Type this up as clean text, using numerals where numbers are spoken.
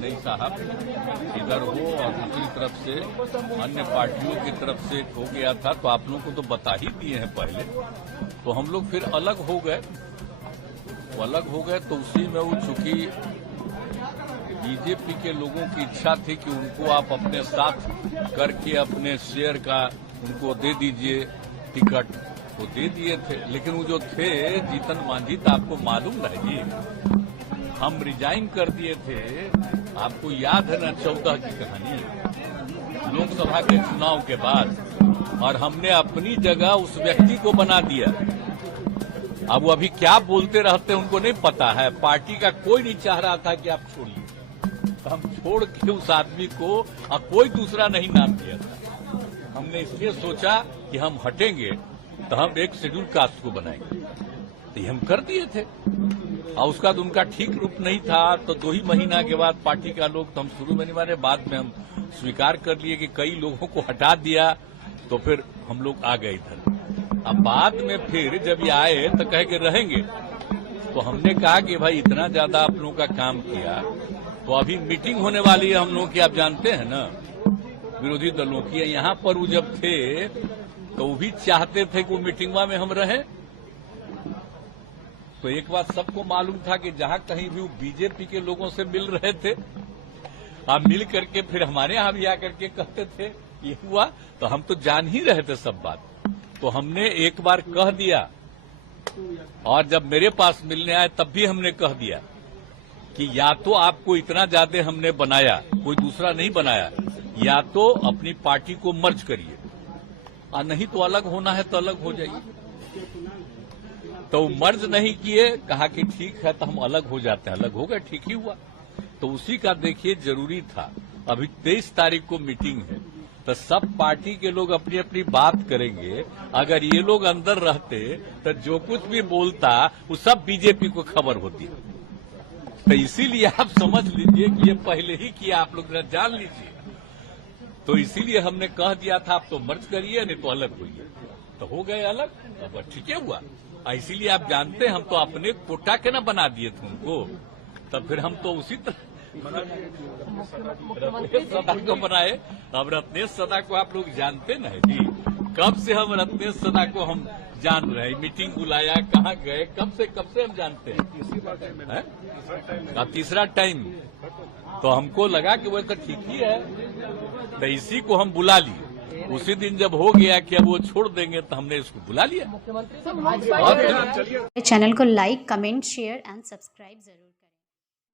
नहीं साहब, इधर हो और दूसरी तरफ से अन्य पार्टियों की तरफ से हो गया था, तो आप लोगों को तो बता ही दिए हैं पहले। तो हम लोग फिर अलग हो गए, तो उसी में वो चूंकि बीजेपी के लोगों की इच्छा थी कि उनको आप अपने साथ करके अपने शेयर का उनको दे दीजिए टिकट, तो दे दिए थे। लेकिन वो जो थे जीतन मांझी, तो आपको मालूम है जी, हम रिजाइन कर दिए थे। आपको याद है ना 14 की कहानी, लोकसभा के चुनाव के बाद, और हमने अपनी जगह उस व्यक्ति को बना दिया। अब वो अभी क्या बोलते रहते हैं उनको नहीं पता है। पार्टी का कोई नहीं चाह रहा था कि आप छोड़िए, तो हम छोड़ के उस आदमी को और कोई दूसरा नहीं नाम दिया था। हमने इसलिए सोचा कि हम हटेंगे तो हम एक शेड्यूल कास्ट को बनाएंगे, तो ये हम कर दिए थे। और उसका तो उनका ठीक रूप नहीं था, तो 2 ही महीना के बाद पार्टी का लोग, तो हम शुरू में नहीं माने, बाद में हम स्वीकार कर लिए कि कई लोगों को हटा दिया, तो फिर हम लोग आ गए इधर। अब बाद में फिर जब ये आए तो कह के रहेंगे, तो हमने कहा कि भाई इतना ज्यादा आप लोगों का काम किया, तो अभी मीटिंग होने वाली है हम लोगों की, आप जानते हैं ना, विरोधी दलों की। यहाँ पर वो जब थे तो वो भी चाहते थे कि वो मीटिंगवा में हम रहें। तो एक बात सबको मालूम था कि जहां कहीं भी वो बीजेपी के लोगों से मिल रहे थे, आप मिल करके फिर हमारे यहां भी आकर के कहते थे ये हुआ, तो हम तो जान ही रहे थे सब बात। तो हमने एक बार कह दिया, और जब मेरे पास मिलने आए तब भी हमने कह दिया कि या तो आपको इतना ज्यादा हमने बनाया, कोई दूसरा नहीं बनाया, या तो अपनी पार्टी को मर्ज करिए, और नहीं तो अलग होना है तो अलग हो जाइए। तो मर्ज नहीं किए, कहा कि ठीक है तो हम अलग हो जाते हैं, अलग हो गए, ठीक ही हुआ। तो उसी का देखिए जरूरी था। अभी 23 तारीख को मीटिंग है, तो सब पार्टी के लोग अपनी अपनी बात करेंगे। अगर ये लोग अंदर रहते तो जो कुछ भी बोलता वो सब बीजेपी को खबर होती। तो इसीलिए आप समझ लीजिए कि ये पहले ही किया, आप लोग जान लीजिए। तो इसीलिए हमने कह दिया था आप तो मर्ज करिए, नहीं तो अलग होइए, तो हो गए अलग, अब ठीक है हुआ। इसीलिए आप जानते हैं हम तो अपने कोटा के ना बना दिए थे उनको, तब फिर हम तो उसी तरह रत्नेश सदा को बनाए। अब रत्नेश सदा को आप लोग जानते ना जी, कब से हम रत्नेश सदा को हम जान रहे, मीटिंग बुलाया, कहाँ गए, कब से हम जानते हैं। तीसरा टाइम तो हमको लगा कि वो तो ठीक ही है, तो इसी को हम बुला लिए। उसी दिन जब हो गया कि अब वो छोड़ देंगे तो हमने इसको बुला लिया। चैनल को like, comment, share and subscribe जरूर।